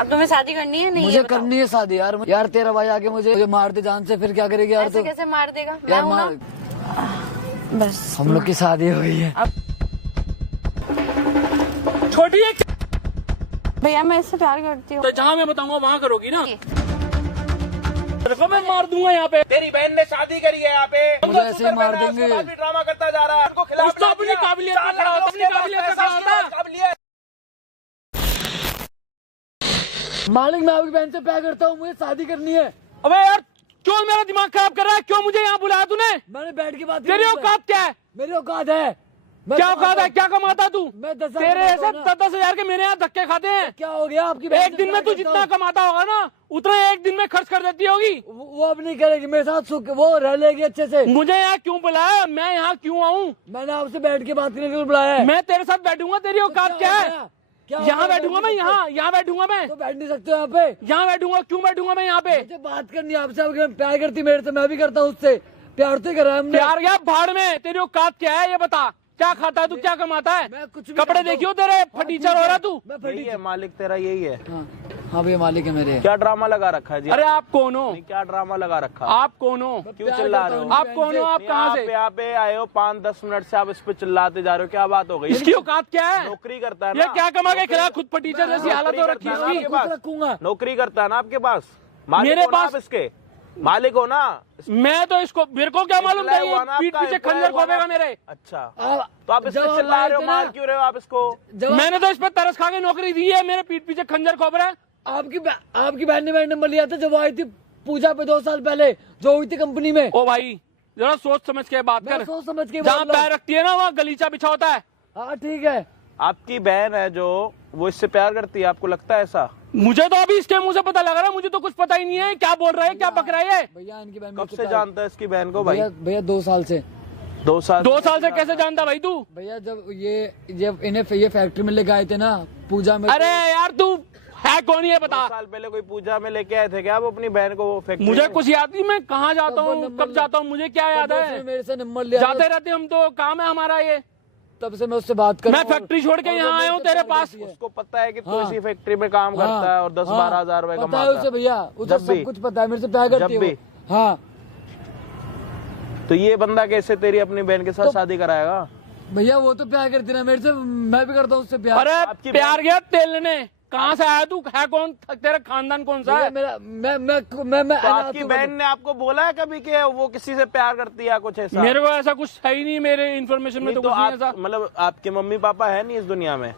अब तुम्हें शादी करनी है? नहीं मुझे करनी है शादी यार। यार तेरा भाई आके मुझे मार दे जान से, फिर क्या करेगी यार? ऐसे कैसे मार देगा? यार मैं हूं मार। ना। बस हम लोग की शादी हो गई है। छोटी है भैया, मैं इससे प्यार करती हूँ। तो जहाँ मैं बताऊंगा वहाँ करोगी ना? देखो मैं मार दूंगा यहाँ पे। तेरी बहन ने शादी करी है यहाँ पे, मुझे ऐसे ही मार देंगे। ड्रामा करता जा रहा है। उनको खिलाफ उसको अपनी काबिलियत पे खड़ा होता, अपनी काबिलियत पे खड़ा होता। मालिक मैं आपकी बहन से प्यार करता हूँ, मुझे शादी करनी है। अबे यार क्यों मेरा दिमाग खराब कर रहा है? क्यों मुझे यहाँ बुलाया तूने? मैंने बैठ के बात तेरी औकात क्या है? मेरी औकात है। क्या औकात है? क्या कमाता तू? मैं 10 तेरे ऐसे 10,000 के मेरे यहाँ धक्के खाते हैं। क्या हो गया आपकी? एक दिन में तू जितना कमाता होगा ना उतना एक दिन में खर्च कर देती होगी। वो अब नहीं करेगी मेरे साथ, सुख वो रह लेगी अच्छे से। मुझे यहाँ क्यों बुलाया? मैं यहाँ क्यों आऊँ? मैंने आपसे बैठ के बात करने के लिए बुलाया है। मैं तेरे साथ बैठूंगा। तेरी औकात क्या है? यहाँ बैठूंगा मैं, यहाँ बैठूंगा मैं, तो बैठ नहीं सकते हो यहाँ पे? यहाँ बैठूंगा। क्यों बैठूंगा मैं यहाँ पे? मुझे बात करनी है आपसे। आपकी प्यार करती मेरे से, मैं भी करता हूँ उससे। प्यार तो ही कर रहा है हमने। प्यार गया भाड़ में। तेरी औकात क्या है ये बता? क्या खाता है तू? क्या कमाता है? मैं कुछ भी कपड़े खाता हूँ। देखियो तेरे फटीचर हो रहा तू। मैं यही फटी। है मालिक तेरा, यही है। हाँ भैया मालिक है मेरे। क्या ड्रामा लगा रखा है जी? अरे आप कौन हो? नहीं, क्या ड्रामा लगा रखा? आप कौन हो? क्यों चिल्ला रहे हो? आप कौन हो? आप कहाँ से? यहाँ पे आए हो 5-10 मिनट से आप इस पे चिल्लाते जा रहे हो, क्या बात हो गई? इसकी औकात क्या है? नौकरी करता है ये ना? क्या कमा के खिला? खुद फटीचर जैसी हालत हो रखी है इसकी। कुछ रखूंगा। नौकरी करता है ना आपके पास? मालिक मेरे हो ना पास- आप इसके मालिक हो ना? मैं तो इसको, मेरे को क्या मालूम था Employee ये हुआ ना पीठ आपका, पीछे employee खंजर हुआ ना? खोपेगा मेरे। अच्छा, आप- तो आप इस पे जब चिल्ला आए रहे हो, थे ना- मार क्यों रहे हो आप इसको? मैंने तो इस पे तरस खा के नौकरी दी है, मेरे पीठ पीछे खंजर खोप रहा है। आपकी बहन ने मेरा नंबर लिया था जब वो आई थी पूजा पे 2 साल पहले, जो हुई थी कंपनी में। ओ भाई जरा सोच समझ के बात मैं कर। सोच समझ के जहाँ बोल रहा पैर रखती है ना वहाँ गलीचा बिछा होता है। हूँ। हाँ ठीक है। आपकी बहन है जो, वो इससे प्यार करती है, आपको लगता है ऐसा? मुझे तो अभी इसके मुंह से पता लग रहा है, मुझे तो कुछ पता ही नहीं है क्या बोल रहा है, क्या बक रहा है। भैया इनकी बहन कब से जानता है इसकी बहन को भाई? भैया 2 साल से। 2 साल? 2 साल से कैसे जानता भाई तू? भैया जब इन्हें ये फैक्ट्री में लेके आए थे ना पूजा में। अरे यार तू है कौन ये 2 बता? साल पहले कोई पूजा में लेके आए थे क्या आप अपनी बहन को वो फैक्ट्री मुझे में? कुछ याद नहीं, मैं कहाँ जाता तब वो हूँ, नंबर कब जाता हूँ, मुझे क्या याद उसने है? मेरे से नंबर लिया। जाते रहते हम तो, काम है हमारा ये। तब से मैं उससे बात कर मैं रहा हूँ। फैक्ट्री छोड़ के और वो यहाँ आया हूँ मेरे से तेरे प्यार पास। करती है। उसको पता है कि तू हाँ। इसी फैक्ट्री में काम करता है और 10-12 हजार रुपए पता है कमाता उसे है। भैया, उसे जब सब भी? कुछ पता है, मेरे से प्यार करती जब है भी? वो। हाँ तो ये बंदा कैसे तेरी अपनी बहन के साथ तो- शादी कराएगा? भैया वो तो प्यार करती है मेरे से, मैं भी करता हूँ उससे प्यार। अरे आपकी प्यार गया तेल लेने। कहाँ से आया तू? है कौन? तेरा खानदान कौन सा भैया है? मेरा मैं तो आपकी बहन ने आपको बोला है कभी कि वो किसी से प्यार करती है या कुछ ऐसा? मेरे को ऐसा कुछ है ही नहीं, मेरे इन्फॉर्मेशन में नहीं तो तो कुछ नहीं आप ऐसा। मतलब आपके मम्मी पापा है नहीं इस दुनिया में?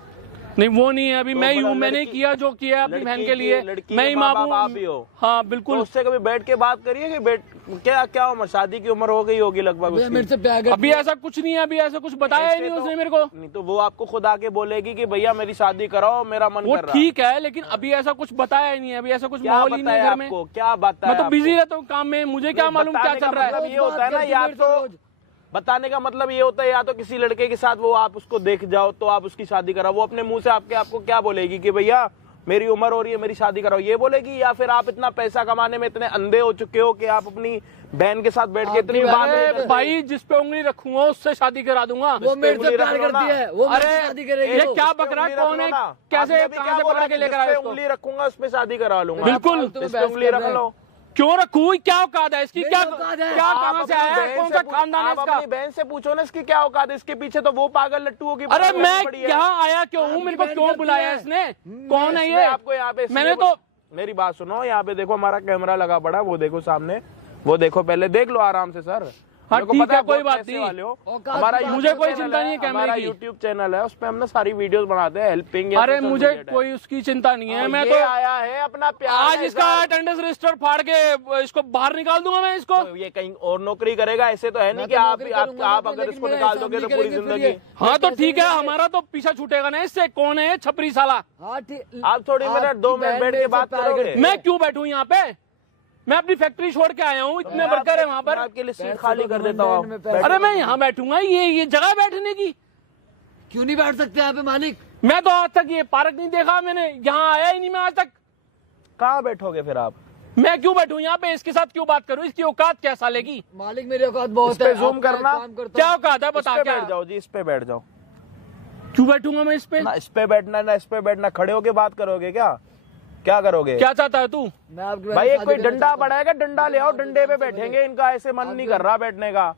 नहीं वो नहीं है अभी, तो मैं ही हूँ। मतलब मैंने लड़की- किया जो किया अपनी बहन के लिए। लड़की मैं के ही माँ माँ बाप आप ही हो? हाँ तो बिल्कुल। उससे कभी बैठ के बात करिए कि क्या उम्र, शादी की उम्र हो गई होगी लगभग भैया उसकी? मेरे से प्यार करती अभी है। ऐसा कुछ नहीं है, अभी ऐसा कुछ बताया ही ऐसे नहीं तो- उसने मेरे को। नहीं तो वो आपको खुद आके बोलेगी कि भैया मेरी शादी कराओ, मेरा मन वो कर रहा। ठीक है लेकिन अभी ऐसा कुछ बताया ही नहीं है, अभी ऐसा कुछ क्या माहौल ही नहीं है बताया घर में। आपको? क्या बताया मैं तो बिजी आपको? रहता हूँ काम में, मुझे क्या नहीं, मालूम क्या बताने चल का रहा है। मतलब ये होता है ना, बात या करती है तो रोज। बताने का मतलब ये होता है या तो किसी लड़के के साथ वो आप उसको देख जाओ तो आप उसकी शादी कराओ। वो अपने मुंह से आपको क्या बोलेगी कि भैया मेरी उम्र हो रही है, मेरी शादी कराओ, ये बोलेगी? या फिर आप इतना पैसा कमाने में इतने अंधे हो चुके हो कि आप अपनी बहन के साथ बैठ के इतनी बात नहीं अरे करते? भाई जिस पे उंगली रखूंगा उससे शादी करा दूंगा। वो मेरे उंगली से रख प्यार लो ना। करती है, वो मेरे से अरे शादी करेगी। ये वो। क्या बकरा उंगली कौन रख है? लो ना। कैसे आपने अभी कहाँ क्या से बोला पकड़ के कि लेकर जिस आया पे उसको? उंगली रखूंगा उस पे शादी करा लूंगा। बिल्कुल। फालतू में इस पे बहस उंगली कर रख रहे हैं। लो। क्यों रखू? क्या औकात है इसकी? मेरी क्या औकात है। क्या आप कहाँ से अपनी आया है? बहन कौन से सा पूछ- खानदान है आप इसका? अपनी बहन से पूछो ना इसकी क्या औकात है। इसके पीछे तो वो पागल लट्टुओं की अरे बहन मैं पड़ी है। यहाँ आया क्यों हूँ? मेरे को बहन क्यों करती बुलाया है। इसने? कौन है इसने ये? आपको यहाँ पे मैंने तो मेरी बात सुनो, यहाँ पे देखो हमारा कैमरा लगा पड़ा, वो देखो सामने, वो देखो, पहले देख लो आराम से सर। हाँ, मेरे को ठीक पता है, कोई बहुत बात पैसे नहीं। वाले हो। औकात हमारा की बात मुझे कोई YouTube चिंता चैनल नहीं है कैमरे हमारा की। यूट्यूब चैनल है, उसपे हमने सारी वीडियोस बनाते हैं हेल्पिंग। अरे मुझे कोई उसकी चिंता नहीं है। मैं ये तो आया है अपना प्यार आज है इसका इज़हार। अटेंडेंस रजिस्टर फाड़ के इसको बाहर निकाल दूंगा मैं इसको। तो ये कहीं और नौकरी करेगा? ऐसे तो है नहीं मैं कि तो आप नौकरी करूंगा, आप लेकिन अगर इसको मेरा निकाल हिसाब दोगे तो नहीं पूरी करेंगे फिर जिंदगी। ये। हाँ तो कैसे ठीक है, करेंगे? हमारा तो पीछा छूटेगा ना इससे। कौन है ये छपरी साला? हाँ ठीक। आप थोड़ी मिनट 2 मिनट बहन बैठ मेरे के से बात प्यार करोगे? करती है। मैं क्यों बैठूं यहाँ पे? मैं अपनी फैक्ट्री छोड़ के आया हूँ, इतने वर्कर है वहाँ पर। मैं आपके लिए सीट पैसे खाली तो कर देता बहन हूँ। में पैसे- अरे मैं यहाँ बैठूंगा, ये जगह बैठने की। क्यों नहीं बैठ सकते यहाँ पे मालिक? मैं तो आज तक ये पार्क नहीं देखा, मैंने यहाँ आया ही नहीं मैं आज तक। कहाँ बैठोगे फिर आप? मैं क्यों बैठूं यहाँ पे? इसके साथ क्यों बात करूं? इसकी औकात क्या साले की? मालिक मेरी औकात बहुत इस पे है। zoom आपका करना। काम करता क्या हूँ। औकात है इस बता? पे क्या बैठ जाओ जी, इस पे बैठ जाओ। क्यों बैठूंगा मैं इस पे? ना इस पे बैठना ना इस पे बैठना, खड़े होके बात करोगे क्या? क्या करोगे? क्या चाहता है तू? मैं आपकी बहन भाई से एक कोई शादी करना डंडा चाहता हूँ। बढ़ाएगा, डंडा ले आओ, डंडे पे बैठेंगे। इनका ऐसे मन नहीं कर रहा बैठने का।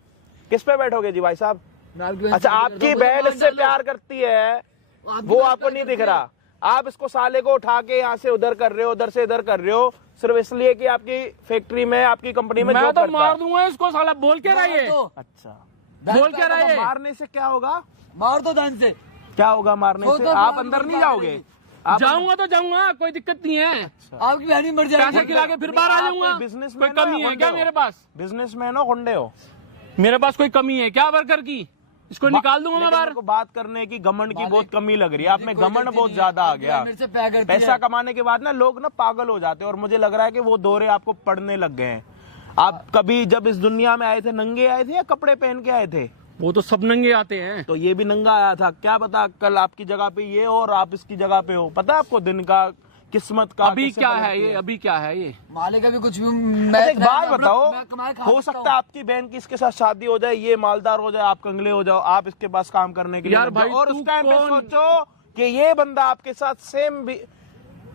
किस पे बैठोगे जी भाई साहब? मैं आपकी बहन से अच्छा, शादी आपकी करता हूँ, बहन मुझे इससे मान प्यार डालो। करती है, आपकी वो बहन आपको प्यार नहीं करती दिख रहा। आप इसको साले को उठा के यहाँ से उधर कर रहे हो, उधर से इधर कर रहे हो, सिर्फ इसलिए कि आपकी फैक्ट्री में, आपकी कंपनी में मैं जॉब तो करता मार है। दूंगा इसको साला। बोल क्या रहा है ये? तो अच्छा, बोल क्या रहा है ये? मारने से क्या होगा? मार दो जान से। क्या होगा मारने तो से? तो आप मार- अंदर नहीं मार जाओगे? देगी। आप जाऊंगा तो जाऊंगा, कोई दिक्कत नहीं है। आपकी बहन ही मर जाएगी। पैसे खिला के फिर बाहर आ जाऊंगा। बिजनेसमैन कोई कमी है क्या मेरे पास? बिजनेसमैन हो, गुंडे हो? मेरे पास कोई कमी है क्या वर्कर की? इसको निकाल दूंगा मैं लेकिन बाहर। मेरे को बात करने की घमंड की बहुत कमी लग रही है। आप में कोई घमंड गलती बहुत नहीं है। ज्यादा आ आपकी गया। बहन मेरे से प्यार करती पैसा है। कमाने के बाद ना लोग ना पागल हो जाते हैं, और मुझे लग रहा है कि वो दौरे आपको पड़ने लग गए हैं। आप कभी जब इस दुनिया में आए थे नंगे आए थे या कपड़े पहन के आए थे? वो तो सब नंगे आते हैं। तो ये भी नंगा आया था। क्या पता कल आपकी जगह पे ये हो और आप इसकी जगह पे हो। पता है आपको दिन का, किस्मत का अभी कैसे क्या पलटती है ये? अभी क्या है ये? मालिक अभी कुछ भी अच्छा, एक बात मैं बताओ, मैं कमाए खा हो सकता है आपकी बहन की इसके साथ शादी हो जाए, ये मालदार हो जाए, आप कंगले हो जाओ, आप इसके पास काम करने के लिए यार लग जाओ, भाई, और तू उस टाइम पे कौन? सोचो कि ये बंदा आपके साथ सेम भी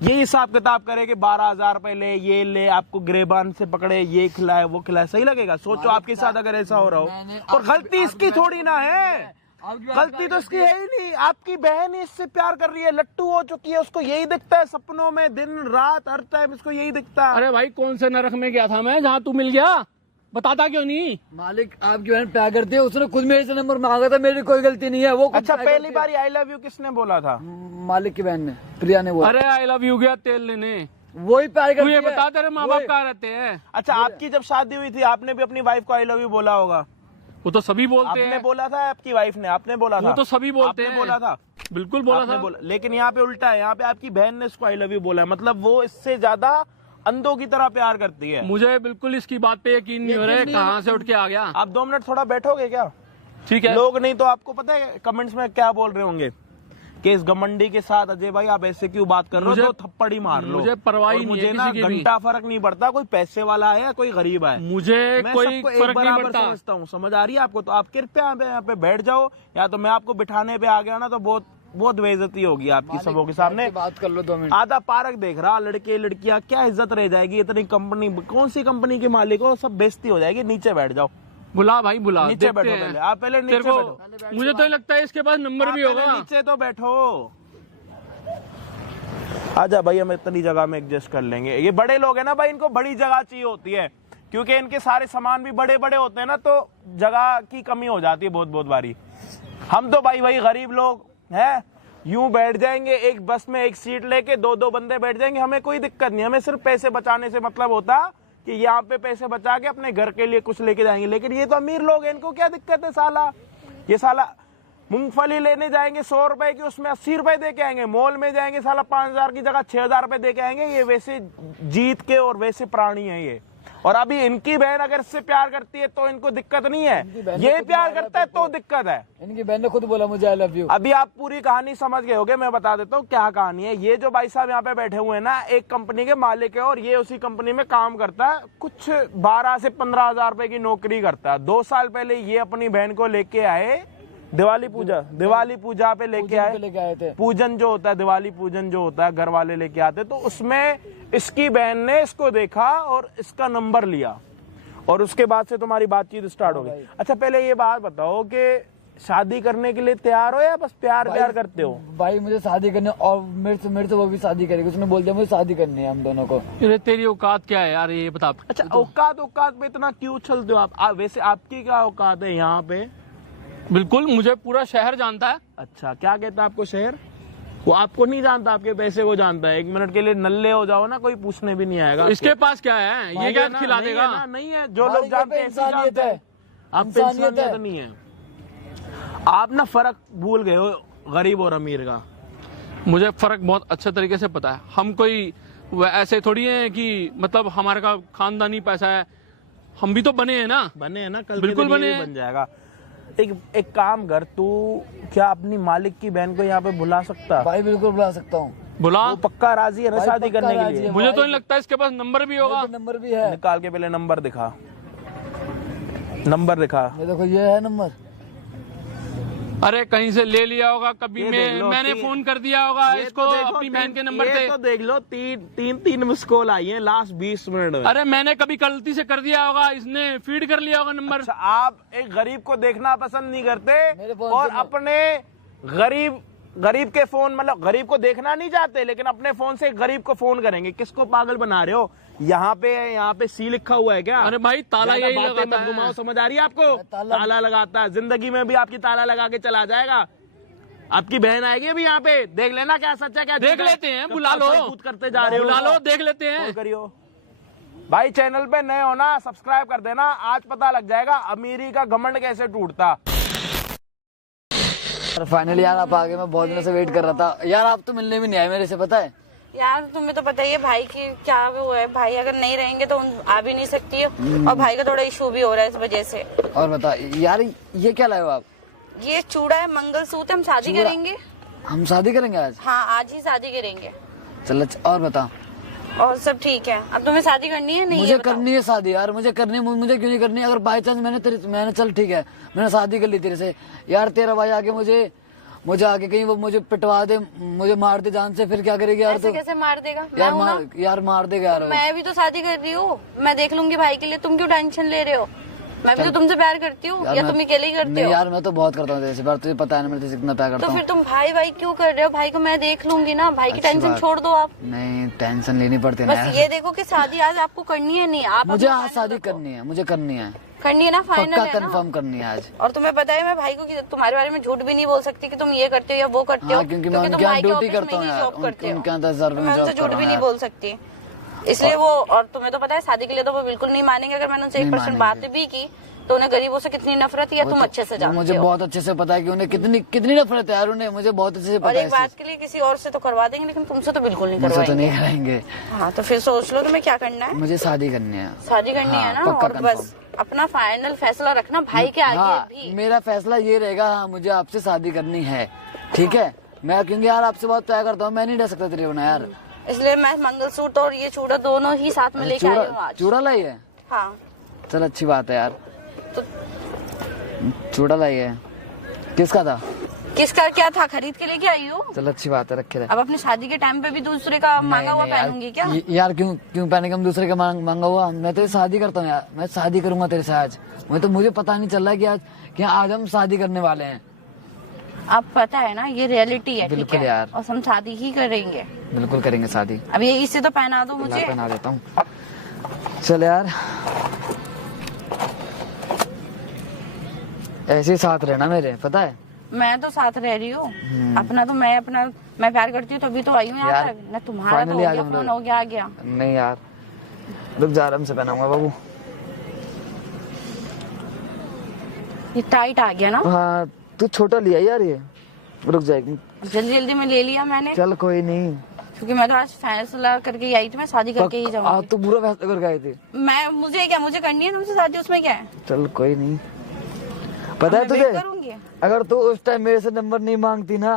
ये हिसाब किताब करे कि 12,000 रुपए ले, ये ले, आपको गिरेबान से पकड़े, ये खिलाए, वो खिलाए, सही लगेगा? सोचो आपके साथ अगर ऐसा हो रहा मैंने हो। और गलती इसकी थोड़ी ना है, आपकी बहन गलती तो इसकी है ही नहीं। आपकी बहन ही इससे प्यार कर रही है, लट्टू हो चुकी है, उसको यही दिखता है सपनों में, दिन रात हर टाइम इसको यही दिखता है। अरे भाई, कौन से नरक में गया था मैं जहाँ तू मिल गया? बताता क्यों नहीं? मालिक आपकी बहन प्यार करती है, उसने खुद मेरे से नंबर मांगा था, मेरी कोई गलती नहीं है। वो खुद अच्छा, प्यार पहली करती है। बार आई लव यू किसने बोला था? मालिक की बहन ने, प्रिया ने बोला। अरे आई लव यू गया तेल लेने। वही प्यार तू करती ये है। बता, तेरे माँ बाप कहाँ रहते हैं? अच्छा, आपकी जब शादी हुई थी आपने भी अपनी वाइफ को आई लव यू बोला होगा? वो तो सभी बोलते आपने हैं। बोला था? आपकी वाइफ ने? आपने बोला था? वो तो सभी बोलते आपने हैं। बोला था? बिल्कुल बोला आपने था। बोला, लेकिन यहाँ पे उल्टा है, यहाँ पे आपकी बहन ने इसको आई लव यू बोला है। मतलब वो इससे ज्यादा अंधों की तरह प्यार करती है। मुझे बिल्कुल इसकी बात पे यकीन नहीं हो रहा है। कहाँ से उठ के आ गया? आप 2 मिनट थोड़ा बैठोगे क्या? ठीक है। लोग नहीं तो आपको पता है कमेंट्स में क्या बोल रहे होंगे कि इस घमंडी के साथ अजय भाई आप ऐसे क्यों बात कर रहे हो? मुझे- 2 थप्पड़ ही मार लो। मुझे परवाह ही और नहीं है मुझे ना किसी की भी। घंटा फर्क नहीं पड़ता कोई पैसे वाला है या कोई गरीब है। मुझे मैं कोई सबको एक फर्क नहीं बराबर पड़ता। समझता हूँ। समझ आ रही है आपको? तो आप कृपया यहाँ पे बैठ जाओ, या तो मैं आपको बिठाने पे आ गया ना तो बहुत बहुत बेइज्जती होगी आपकी सबों के सामने। बात कर लो 2 मिनट। आधा पार्क देख रहा, लड़के लड़कियां, क्या इज्जत रह जाएगी? इतनी कंपनी, कौन सी कंपनी के मालिक हो, सब बेइज्जती हो जाएगी। नीचे बैठ जाओ, बुला भाई बुला, नीचे देखते बैठो हैं। पहले। आप पहले तेरे नीचे को बैठो। मुझे तो लगता है इसके पास नंबर आप भी पहले होगा। नीचे तो बैठो। आजा भाई, हम इतनी जगह में एडजस्ट कर लेंगे। ये बड़े लोग हैं ना भाई, इनको बड़ी जगह चाहिए होती है, क्योंकि इनके सारे सामान भी बड़े बड़े होते हैं ना, तो जगह की कमी हो जाती है बहुत बहुत बारी। हम तो भाई वही गरीब लोग हैं, यूं बैठ जाएंगे एक बस में, एक सीट लेके 2-2 बंदे बैठ जाएंगे, हमें कोई दिक्कत नहीं। हमें सिर्फ पैसे बचाने से मतलब होता कि यहाँ पे पैसे बचा के अपने घर के लिए कुछ लेके जाएंगे। लेकिन ये तो अमीर लोग हैं, इनको क्या दिक्कत है? साला ये साला मूंगफली लेने जाएंगे 100 रुपए की, उसमें 80 रुपए दे के आएंगे। मॉल में जाएंगे साला 5,000 की जगह 6,000 रुपए दे के आएंगे। ये वैसे जीत के और वैसे प्राणी है ये। और अभी इनकी बहन अगर इससे प्यार करती है तो इनको दिक्कत नहीं है, ये प्यार करता है तो दिक्कत है। इनकी बहन ने खुद बोला मुझे आई लव यू। अभी आप पूरी कहानी समझ गए होगे, मैं बता देता हूँ क्या कहानी है। ये जो भाई साहब यहाँ पे बैठे हुए हैं ना, एक कंपनी के मालिक है और ये उसी कंपनी में काम करता है। कुछ 12 से 15,000 रुपए की नौकरी करता है। 2 साल पहले ये अपनी बहन को लेके आए दिवाली पूजा पे लेके आए थे। पूजन जो होता है, दिवाली पूजन जो होता है, घर वाले लेके आते, तो उसमें इसकी बहन ने इसको देखा और इसका नंबर लिया, और उसके बाद से तुम्हारी बातचीत स्टार्ट हो गई। अच्छा, पहले ये बात बताओ कि शादी करने के लिए तैयार हो या बस प्यार करते हो? भाई मुझे शादी करनी, और मेरे से वो भी शादी करेगी। उसने बोल दिया मुझे शादी करनी है हम दोनों को। अरे तेरी औकात क्या है यार, ये बता। अच्छा, औकात पे इतना क्यों उछलते हो आप? वैसे आपकी क्या औकात है यहाँ पे? बिल्कुल, मुझे पूरा शहर जानता है। अच्छा, क्या कहता है आपको शहर? वो आपको नहीं जानता, आपके पैसे को जानता है। 1 मिनट के लिए नल्ले हो जाओ ना, कोई पूछने भी नहीं आएगा। इसके पास क्या है? ये क्या खिला देगा? नहीं है, जो लोग जानते हैं इंसानियत है। आप पे इंसानियत नहीं है। आप ना फर्क भूल गए हो गरीब और अमीर का। मुझे फर्क बहुत अच्छे तरीके से पता है। हम कोई ऐसे थोड़ी हैं कि मतलब हमारे का खानदानी पैसा है। हम भी तो बने हैं ना। बने हैं ना, कल बिल्कुल के दिन ये बने भी हैं। बन जाएगा। एक काम कर, तू क्या अपनी मालिक की बहन को यहाँ पे बुला सकता? भाई बिल्कुल बुला सकता हूँ। बुला। वो पक्का राजी है ना भाई शादी पक्का करने के राजी लिए? है। मुझे तो नहीं लगता इसके पास नंबर भी होगा। मेरे पे नंबर भी है। निकाल के पहले नंबर दिखा, नंबर दिखा। ये देखो, ये है नंबर। अरे कहीं से ले लिया होगा कभी ये देख लो, मैंने तीन- फोन कर दिया होगा ये इसको तो देखो, अपनी बहन के नंबर ये से। तो देख लो, तीन मिस कॉल आई है लास्ट 20 मिनट में। अरे मैंने कभी गलती से कर दिया होगा, इसने फीड कर लिया होगा नंबर। अच्छा, आप एक गरीब को देखना पसंद नहीं मेरे करते फोन और से अपने गरीब के फोन, मतलब गरीब को देखना नहीं चाहते, लेकिन अपने फोन से गरीब को फोन करेंगे। किसको पागल बना रहे हो? यहाँ पे सी लिखा हुआ है क्या? अरे भाई ताला ज्यादा यही बातें लगाता मत है। घुमाओ, समझ आ रही है आपको? ताला लगाता है, जिंदगी में भी आपकी ताला लगा के चला जाएगा। आपकी बहन आएगी अभी यहाँ पे, देख लेना क्या सच है क्या देख झूठ है। लेते हैं, कब बुला लो, कूद करते जा रहे हो, बुला लो, देख लेते कॉल हैं। करियो भाई। चैनल पे नए हो ना, सब्सक्राइब कर देना, आज पता लग जाएगा अमीरी का घमंड कैसे टूटता। फाइनली यार आप आगे, मैं बहुत दिनों से वेट कर रहा था यार। आप तो मिलने भी नहीं आए मेरे से, पता है यार तुम्हें तो पता ही है भाई की क्या वो है। भाई अगर नहीं रहेंगे तो आ भी नहीं सकती है, और भाई का थोड़ा इशू भी हो रहा है इस वजह से। और बता यार, ये क्या लाए हो आप? ये चूड़ा है, मंगलसूत्र, हम शादी चूड़ा? करेंगे। हम शादी करेंगे आज? हाँ आज ही शादी करेंगे। चल और बता। और सब ठीक है। अब तुम्हें शादी करनी है नहीं? मुझे करनी है शादी यार, मुझे करनी है। मुझे क्यों नहीं करनी? अगर बाई चांस मैंने चल ठीक है, मैंने शादी कर ली तेरे से यार, तेरा भाई आके मुझे आके कहीं वो मुझे पिटवा दे, मुझे मार दे जान से, फिर क्या करेगी यार? ऐसे तो कैसे मार देगा? यार मैं हूं ना? यार मार देगा यार वो। मैं भी तो शादी कर रही हूँ, मैं देख लूंगी भाई के लिए। तुम क्यों टेंशन ले रहे हो? मैं भी तो तुमसे प्यार करती हूँ, या मैं- तुम अकेले ही करते नहीं हो? यार, मैं तो बहुत करता हूँ तेरे से प्यार, तुझे पता है ना मैं तेरे से कितना प्यार करता तो हूँ। फिर तुम भाई क्यों कर रहे हो? भाई को मैं देख लूंगी ना, भाई की अच्छी टेंशन बात। छोड़ दो आप। नहीं टेंशन लेनी पड़ती है ना बस यार। ये देखो कि शादी आज आपको करनी है नहीं? आप मुझे अपना आज final शादी रखो। करनी है, मुझे करनी है, करनी है ना? फाइनल पक्का है ना? कंफर्म करनी है आज। और तुम्हें पता है मैं भाई को तुम्हारे बारे में झूठ भी नहीं बोल सकती कि तुम ये करते हो या वो करते हो, हाँ, क्योंकि मैं तुम उनके यहाँ भाई के ड्यूटी ऑफिस करता में हूँ ही यार, जॉब करते हो। उनके यहाँ 10,000 तो में मैं जॉब उनसे कर झूठ रहा भी हूँ नहीं यार। बोल सकती, इसलिए वो। और तुम्हें तो पता है शादी के लिए तो वो बिल्कुल नहीं मानेंगे। अगर मैंने उनसे नहीं 1% बात भी की तो उन्हें गरीबों से कितनी नफरत है, या तुम अच्छे से वो जानते मुझे हो। बहुत अच्छे से पता है कि उन्हें कितनी नफरत है यार, उन्हें मुझे बहुत अच्छे से और पता है एक इस बात चीज़। के लिए किसी और से तो करवा देंगे, लेकिन तुमसे तो बिल्कुल नहीं मुझसे तो करवाएंगे। नहीं कराएंगे। हाँ तो फिर सोच लो तुम्हें क्या करना है। मुझे शादी करनी है। शादी करनी हाँ, है ना? पक्का और बस अपना फाइनल फैसला रखना भाई के आगे हाँ, भी। मेरा फैसला ये रहेगा, हाँ मुझे आपसे शादी करनी है, ठीक है? मैं क्योंकि यार आपसे बहुत प्यार करता हूँ, मैं नहीं रह सकता तेरे बिना यार। इसलिए मैं मंगलसूत्र और ये चूड़ा दोनों ही साथ में लेके आई हूँ आज। चूड़ा लाई है? हाँ चल अच्छी बात है यार, तो चूड़ा लाई है। किसका था? किसका क्या था? खरीद के लेके आई हूँ। चल अच्छी बात है, रखे रहे। अब अपनी शादी के टाइम पे भी दूसरे का मांगा हुआ नहीं यार, पहनूंगी क्या? यार क्यों पहने? हम दूसरे का मांगा हुआ? मैं तेरे शादी करता हूँ यार, मैं शादी करूंगा तेरे से आज। मुझे पता नहीं चल रहा है कि आज हम शादी करने वाले हैं। अब पता है ना, ये रियलिटी है। ठीक बिल्कुल है यार। और हम शादी ही करेंगे। बिल्कुल करेंगे शादी। अब ये इससे तो पहना दो मुझे। पहना देता हूँ। चल यार, ऐसे ही साथ रहना मेरे, पता है? मैं तो साथ रह रही हूँ अपना तो मैं प्यार करती हूँ तभी तो आई हूँ यहाँ यार, तक। ना तुम्हारा तो हो finally आज गया, हम फोन लोग- हो गया, आ गया। नहीं यार, रुक जा, आराम से पहनाऊंगा बाबू। ये टाइट आ गया ना? हाँ तू छोटा लिया यार, ये रुक जाएगी। जल्दी जल्दी में ले लिया मैंने, चल कोई नहीं, क्योंकि मैं तो आज फैसला करके ही आई थी, मैं शादी करके ही जाऊंगी। तू पूरा फैसला कर गई थी। मुझे करनी है तुमसे शादी, उसमें क्या है? चल कोई नहीं, पता है मैं वेट तुझे, करूंगी। अगर तू उस टाइम मेरे से नंबर नहीं मांगती ना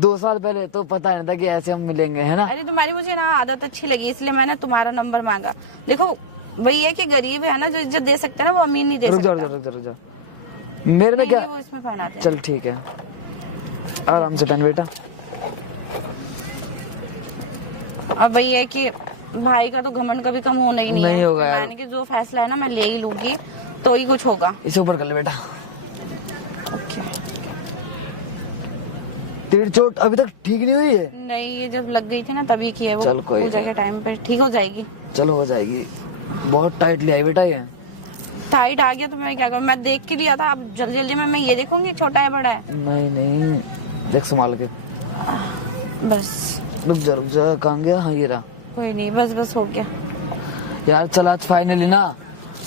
2 साल पहले, तो पता नहीं था कि ऐसे हम मिलेंगे, है ना? अरे तुम्हारी मुझे ना आदत अच्छी लगी, इसलिए मैंने तुम्हारा नंबर मांगा। देखो वही है कि गरीब है ना, जो इज्जत दे सकता है ना, वो अमीर नहीं दे रुक जा, सकता। रुक जा। मेरे में क्या? वो इसमें पहनाते हैं। चल ठीक है, आराम से पहन बेटा। अब वही है कि भाई का तो घमंड कभी कम होना ही नहीं नहीं है। होगा यार। मैंने कि जो फैसला है ना मैं ले ही लूंगी, तो ही कुछ होगा। इसे ऊपर कर ले बेटा। ओके। तेरी चोट अभी तक ठीक नहीं हुई है? नहीं, ये जब लग गई थी ना तभी की है वो। चल कोई पूजा नहीं। के टाइम पे ठीक हो जाएगी। चलो हो जाएगी, बहुत टाइट लिया है बेटा ये। टाइट आ गया तो मैं क्या करूँ? मैं देख के लिया था, अब जल्दी जल्दी में मैं ये देखूंगी छोटा है बड़ा है। नहीं देख संभाल के, बस रुक जा, कहाँ गया? हाँ ये रहा। कोई नहीं, बस हो गया। यार चल आज फाइनली ना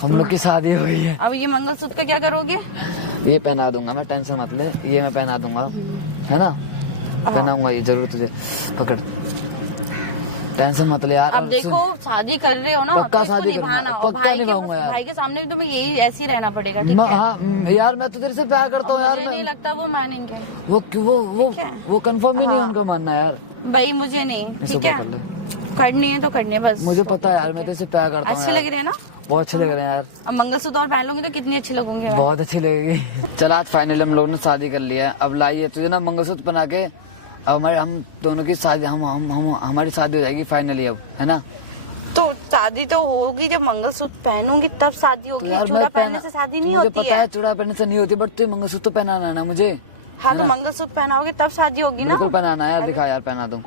हम लोग की शादी हुई है। अब ये मंगलसूत्र का क्या करोगे? ये पहना दूंगा मैं, टेंशन मत ले, ये मैं पहना दूंगा, है ना? पहनाऊंगा ये जरूर, तुझे पकड़, टेंशन मत ले यार। अब देखो शादी कर रहे हो ना, पक्का तो इसको शादी करूंगा, निभाना। और पक्का निभाऊंगा यार। भाई के सामने भी तुम्हें यही ऐसे ही रहना पड़ेगा, ठीक है? हाँ यार, मैं तो तेरे से प्यार करता हूँ यार। मुझे नहीं लगता वो मानेंगे। वो कंफर्म ही नहीं उनका मानना यार। भाई मुझे नहीं, इसे ठीक ऊपर है? कर ले। करनी है तो करनी है बस। मुझे पता है यार, मैं तेरे से प्यार करता हूँ अच्छे यार। लग रहे हैं ना? बहुत अच्छे लग रहे हैं यार। अब मंगलसूत्र और पहन लूंगी तो कितनी अच्छी लगूंगी मैं। बहुत अच्छी लगेगी। चल आज फाइनली हम लोगों ने शादी कर लिया है। अब लाइए तुझे ना मंगलसूत्र बना के, अब हम दोनों की शादी, हमारी शादी हो जाएगी फाइनली अब, है ना? तो शादी तो होगी जब मंगलसूत्र पहनूंगी तब शादी होगी। यार चूड़ा मैं पहनने से शादी नहीं मुझे होती पता है। है चूड़ा पहनने से नहीं होती, बट तू मंगलसूत्र पहनाना है ना मुझे। हाँ तो मंगलसूत्र पहनाओगे तब शादी होगी ना। बिल्कुल पहनाना है यार, दिखा यार, पहना दूं।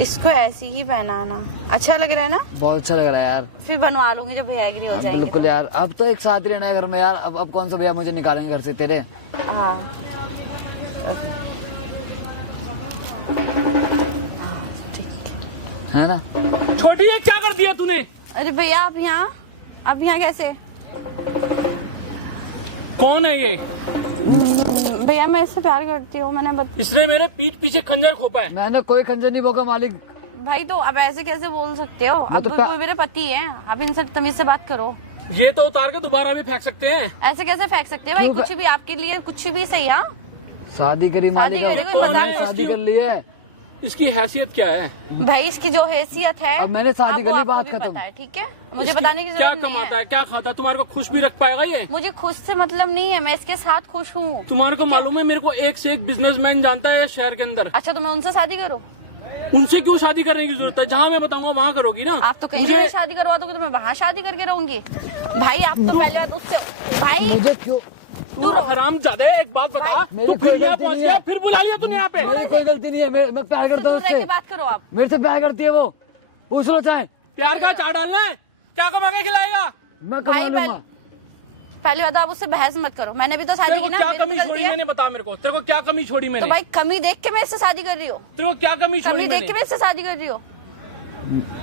इसको ऐसी ही पहनाना। अच्छा लग रहा है ना? बहुत अच्छा लग रहा है यार। फिर बनवा लूंगी जब भैयागिरी हो जाएगी। बिल्कुल यार, अब तो एक साथ ही रहना है घर में यार। अब कौन सा भैया मुझे निकालेंगे घर से तेरे? हाँ है ना? छोटी ये क्या कर दिया तूने? अरे भैया आप यहाँ कैसे? कौन है ये? भैया मैं इससे प्यार करती हूँ, मैंने इसने मेरे पीठ पीछे खंजर खोपा है। मैंने कोई खंजर नहीं भोंका मालिक। भाई तो अब ऐसे कैसे बोल सकते हो? मैं अब तो वो मेरे पति हैं, आप इनसे तमीज से बात करो। ये तो उतार के दोबारा भी फेंक सकते हैं। ऐसे कैसे फेंक सकते हैं भाई? क्यों? कुछ भी आपके लिए कुछ भी सही। हाँ शादी करी मालिक, शादी करी, अब कोई मैंने मजाक शादी कर ली है। इसकी हैसियत क्या है? भाई इसकी जो हैसियत है अब मैंने शादी आपको- कर ली, आपको बात भी खत्म। पता है, ठीक है? मुझे बताने की क्या जरूरत नहीं कमाता है। है, क्या खाता है? तुम्हारे को खुश भी रख पाएगा ये? मुझे खुद से मतलब नहीं है, मैं इसके साथ खुश हूँ। तुम्हारे को मालूम है, मेरे को एक से एक बिजनेसमैन जानता है शहर के अंदर। अच्छा तो मैं उनसे शादी करूँ? उनसे क्यों शादी करने की जरूरत है? जहाँ मैं बताऊंगा वहाँ करोगी ना। आप तो कहीं भी शादी करवा दोगे तो मैं वहाँ शादी करके रहूंगी। भाई आप तो पहले बात उससे भाई मुझे क्यों? तू हराम जादे, एक बात बता, मेरी तू कोई फिर यहाँ गलती पहुँच नहीं गया, है। फिर बुला लिया तूने यहाँ पे। मेरी कोई गलती नहीं है, मैं प्यार करता हूँ दूर रह के उससे। बात करो आप। मेरे से प्यार करती है वो, पूछ लो चाहे। प्यार का चाट डालना है, क्या कमा के खिलाएगा? मैं कमा भाई लूंगा। पहले बात आप उससे बहस मत करो, मैंने भी तो शादी तेरे की को ना, क्या मेरी तो कमी गलती छोड़ी है। मैंने? बता मेरे को, तेरे को क्या कमी छोड़ी तो मैंने? भाई कमी देख के मैं इससे शादी कर रही हूँ। तेरे को क्या कमी छोड़ी कमी देख के मैंने? मैं इससे शादी कर रही हूँ।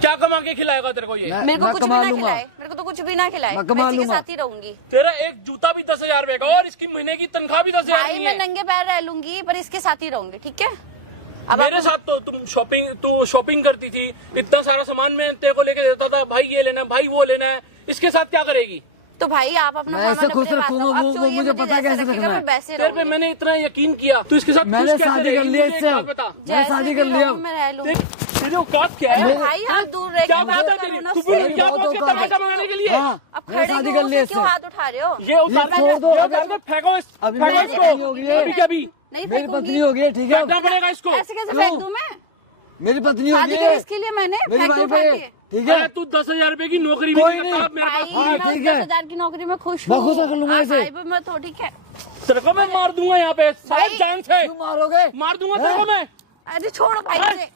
क्या कमा के खिलाएगा तेरे को ये? मेरे को मैं कुछ भी कमा ना लूंगा। खिलाए, मेरे को तो कुछ भी ना खिलाए, मैं कमा मैं इसी के लूंगा। साथ ही रहूंगी। तेरा एक जूता भी 10,000 रुपए का और इसकी महीने की तनख्वाह भी 10,000 भाई नहीं मैं है। नंगे पैर रह लूंगी पर इसके साथ ही रहूंगी, ठीक है? अब मेरे आप- साथ तो तू शॉपिंग करती थी, इतना सारा सामान मैं तेरे को लेके देता था, भाई ये लेना है, भाई वो लेना है। इसके साथ क्या करेगी? तो भाई आप अपना मैं ऐसे सामान खुश अपने पास रखूंगा, रखो। अब वो जो ये मुझे पता है जैसे कैसे रखेगा, रखना है। मैं वैसे तेरे पे रहूंगी। मैंने इतना यकीन किया, तू इसके साथ मैंने खुश कैसे शादी कर रहेगी? ली मुझे एक इससे। बात बता। मैं जैसे शादी भी कर लिया। रहूं, मैं रह लूंगी। तेरी औकात क्या है? भाई आप दूर रह क्या के बात है बात तेरी? करो ना तू उससे। फिर क्या बहुत पहुंच के औकात है। तमाशा बनाने के लिए? हाँ, अब मैंने खड़े शादी क्यों कर ली हो? क्यों इससे। हाथ उठा रहे हो? ये उतार ये छोड़ दो, ये अगर- उतार के फेंको अभी फेंको मेरी इसको। पत्नी हो गई है। अभी क्या भी नहीं मेरी फेंकूंगी। पत्नी हो गई है, ठीक है? फेंकना पड़ेगा इसको। ऐसे कैसे क्यों? फेंक दूं मैं? मेरी पत्नी हो शादी गई करी है, इसके लिए मैंने, मेरी फेंक वाइफ दूं है, फेंक के। ठीक अरे है? तू 10,000 रुपए की नौकरी भी कोई नहीं नहीं। करता मेरे भाई पास। हाँ, मैं उस ठीक है। 10,000 की नौकरी में खुश मैं हूँ। खुश कर लूंगा आप इसे। भाई पे मत हो, ठीक है? तेरे को मैं मार दूंगा यहाँ पे सारे जान से, क्यों मारोगे? मार दूंगा तेरे को मैं। अरे छोड़ो भाई अरे, मुझे।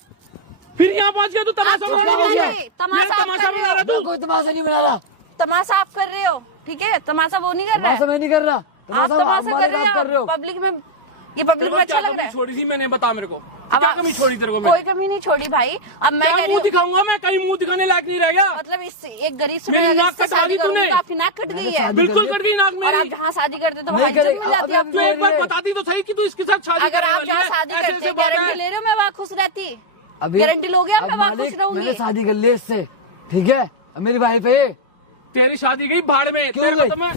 फिर यहाँ पहुंच गया तू तमाशा आप बनाने छोड़ो के लिए। भाई, तमाशा मेरा आप तमाशा कर रहे बना हो। रहा मैं तू। कोई तमाशा नहीं बना रहा। तमाशा आप कर रहे हो, ठीक है? तमाशा वो नहीं कर रहा तमाशा है। मैं नहीं कर रहा। आप तमाशा हमारे कर आप रहे हो पब्लिक में, ये पब्लिक तेरे में को अच्छा क्या लग रहा कमी है? छोड़ी थी मैंने? बता मेरे को, अब क्या आप- कमी छोड़ी तेरे को कोई मैंने? कमी नहीं छोड़ी भाई। अब मैं क्या कह रही मुंह हूँ, दिखाऊंगा मैं? कहीं मुंह दिखाने लायक नहीं रह गया। मतलब इस एक गरीब से मेरी मैं नाक इससे कटवा शादी दी करूंगी तूने। तो आपकी नाक कट गई है। बिल्कुल कट गई नाक और आप मेरी। जहाँ शादी करते तो नहीं वहाँ इज्जत करेगी। मिल जाती है अब तू आपको। एक बार बताती तो सही कि तू इसके साथ शादी अगर करने आप वाली जहाँ है। शादी ऐसे करते ऐसे बात गारंटी है। ले रहे हो मैं वहाँ खुश रहती। अभी गारंटी लोगे आप, अब मैं वहाँ खुश मालिक, रहूंगी। मैंने शादी कर ली इससे, ठीक है? अब मेरी वाइफ है ये। तेरी शादी गई भाड़ में। क्यों तेरे को गई? तो मैं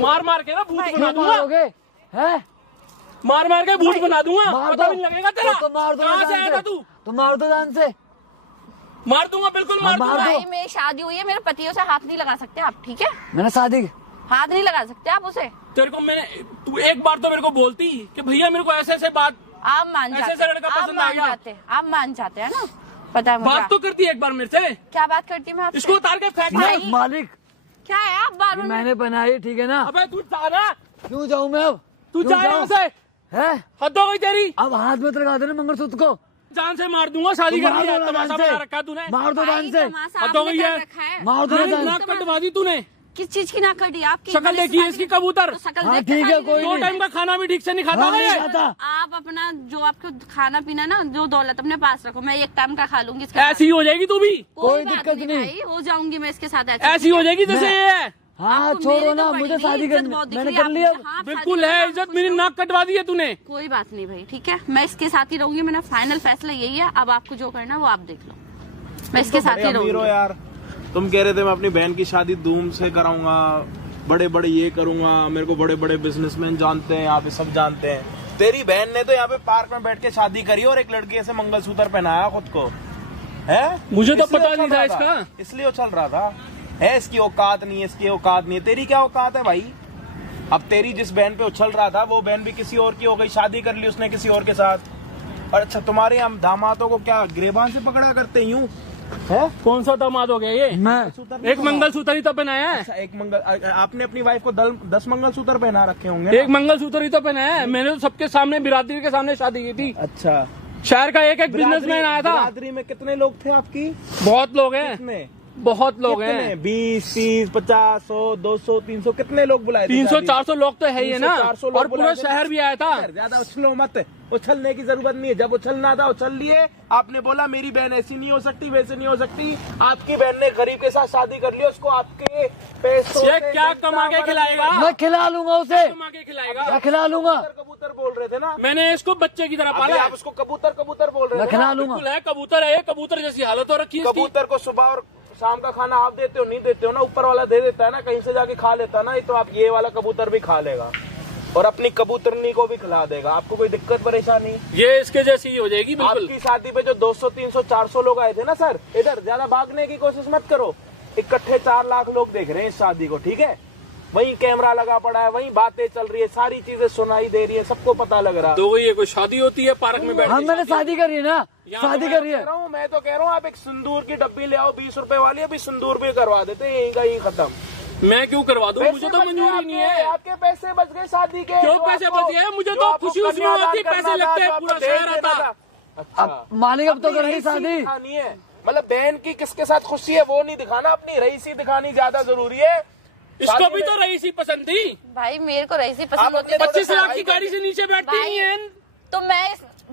मार मार के ना भूत बना क्यों दूंगा। मारोगे? हैं? मार मार के भूत बना दूंगा। मार पता दो। भी नहीं लगेगा तेरा। तो मार दो कहाँ से जान आएगा से। तू? तो मार दो जान से। मार दूंगा, बिल्कुल मार मार दूंगा। दो। भाई मेरी शादी हुई है, मेरे पतियों से हाथ नहीं लगा सकते आप, ठीक है? मैंने शादी हाथ नहीं लगा सकते आप उसे। तेरे को मैंने, तू एक बार तो मेरे को बोलती कि भैया मेरे को ऐसे ऐसे बात आप मान ऐसे जाते, लड़का आप पसंद आ मान गया। जाते, आप मान जाते हैं ना? पता है मुझे बात तो करती है एक बार मेरे से। क्या बात करती मैं आपसे? इसको उतार के फेंक भाई। दे। मालिक, क्या है आप बार बार मैंने बनाई, ठीक है ना? अबे तू जा ना, क्यों जाऊँ मैं अब? तू क्यों जा यहाँ जाऊं? से। है? हद हो गई तेरी। अब हाथ में लगा देना मंगलसूत्र को। जान से मार दूंगा। शादी तो कर मार लिया, दो ना तमाशा जान से। बना रखा तूने। मार दो जान भाई, से। तमाशा हद हो आपने गई कर है। रखा है। मार दो मेरी जान नाक से। कटवा दी तूने। किस चीज की नाक कटी आपकी? शक्ल देखी है इसकी कबूतर। तो शक्ल हाँ, देख के ठीक है, शादी कोई दो करी। टाइम का खाना भी ठीक से नहीं खाता हाँ, है नहीं ये। खाता। आप अपना जो आपको खाना पीना ना, जो दौलत अपने पास रखो, मैं एक टाइम का खा लूंगी इसके ऐसी ही हो जाएगी तू भी। कोई बात दिक्कत नहीं। भाई, हो जाऊंगी मैं इसके साथ ऐसी हो जाएगी जैसे ये है। हाँ आपको छोड़ो मेरी ना, तो मुझे पड़ी शादी इज्जत करनी, बहुत दिख मैंने रही है कर लिया। आपको। हाँ, बिल्कुल शादी है करना इज्जत, खुश मेरी हूँ। नाक कटवा दी है तूने। कोई बात नहीं भाई, ठीक है? मैं इसके साथ ही रहूंगी, मेरा फाइनल फैसला यही है। अब आपको जो करना है वो आप देख लो, मैं इसके साथ ही अमीर हो रहूंगी। यार, तुम कह रहे थे मैं अपनी बहन की शादी धूम से कराऊंगा, बड़े बड़े ये करूंगा, मेरे को बड़े बड़े बिजनेसमैन जानते हैं, यहाँ पे सब जानते हैं। तेरी बहन ने तो यहाँ पे पार्क में बैठ के शादी करी और एक लड़की से मंगलसूत्र पहनाया खुद को। है? मुझे तो इसलिए पता उछल नहीं था रहा इसका। इसलिए उछल रहा था। है इसकी औकात नहीं है, इसकी औकात नहीं है। तेरी क्या औकात है भाई? अब तेरी जिस बहन पे उछल रहा था वो बहन भी किसी और की हो गई, शादी कर ली उसने किसी और के साथ। और अच्छा तुम्हारे यहाँ दामादों को क्या गिरेबान से पकड़ा करते यूं है? कौन सा दामाद हो गया ये? मैं एक मंगलसूत्र ही तो पहनाया है। अच्छा एक आपने अपनी वाइफ को 10 मंगलसूत्र पहना रखे होंगे ना? एक मंगलसूत्र ही तो पहनाया है। मैंने तो सबके सामने, बिरादरी के सामने शादी की थी। अच्छा शहर का एक बिजनेसमैन आया था। बिरादरी में कितने लोग थे आपकी? बहुत लोग हैं, कितने? बहुत लोग कितने? हैं। 20, 30, 50, 100, 200, 300 कितने लोग बुलाए थे? 300-400 लोग तो है ही है ना। 300-400 लोग और पूरा बुलाए थे। शहर भी आया था। ज्यादा उछलो मत, उछलने की जरूरत नहीं है। जब उछलना था उछल लिए। आपने बोला मेरी बहन ऐसी नहीं हो सकती, वैसे नहीं हो सकती। आपकी बहन ने गरीब के साथ शादी कर ली, उसको आपके पैसों ये से क्या जनता कमा के मदद खिलाएगा? मैं खिला लूंगा उसे, कमा के खिलाएगा। मैं खिला लूंगा। कबूतर बोल रहे थे ना? मैंने इसको बच्चे की तरह अभी पाला है। आप उसको कबूतर कबूतर बोल रहे मैं थे ना? खिला लूंगा। बिल्कुल है, कबूतर है ये। कबूतर जैसी हालत हो रखी है इसकी। कबूतर को सुबह और शाम का खाना आप देते हो, नहीं देते हो ना? ऊपर वाला दे देता है ना, कहीं से जाके खा लेता है ना। तो आप ये वाला कबूतर भी खा लेगा और अपनी कबूतरनी को भी खिला देगा। आपको कोई दिक्कत परेशानी? ये इसके जैसी ही हो जाएगी बिल्कुल। आपकी शादी पे जो 200, 300, 400 लोग आए थे ना सर, इधर ज्यादा भागने की कोशिश मत करो। इकट्ठे 4 लाख लोग देख रहे हैं इस शादी को, ठीक है? वहीं कैमरा लगा पड़ा है, वहीं बातें चल रही है, सारी चीजें सुनाई दे रही है, सबको पता लग रहा है। तो ये कोई शादी होती है पार्क में बैठ हाँ के? मैंने शादी करी है ना, शादी करी है। मैं तो कह रहा हूँ आप एक सिंदूर की डब्बी ले आओ 20 रुपए वाली, अभी सिंदूर भी करवा देते, यही का यही खत्म। मैं क्यों करवा दूं? मुझे तो पैसे मंजूर ही बच गए नहीं है। आपके पैसे बच गए शादी के। क्यों जो पैसे आपको- बच गए? मुझे जो तो आपको खुशी उसमें कन्यादान होती, करना पैसे था, लगते, जो आपको पूरा दहेज शहर देना आता। था। अच्छा अब मालिक अब तो अपनी करेगी रईसी शादी। दिखानी है, मतलब बहन की किसके साथ खुशी है वो नहीं दिखाना, अपनी रईसी दिखानी ज्यादा जरूरी है। इसको शादी भी में- तो रईसी पसंद थी। भाई मेरे को रईसी आप पसंद होती है। अपने 25 लाख की गाड़ी से नीचे बैठती भाई, नहीं है। तो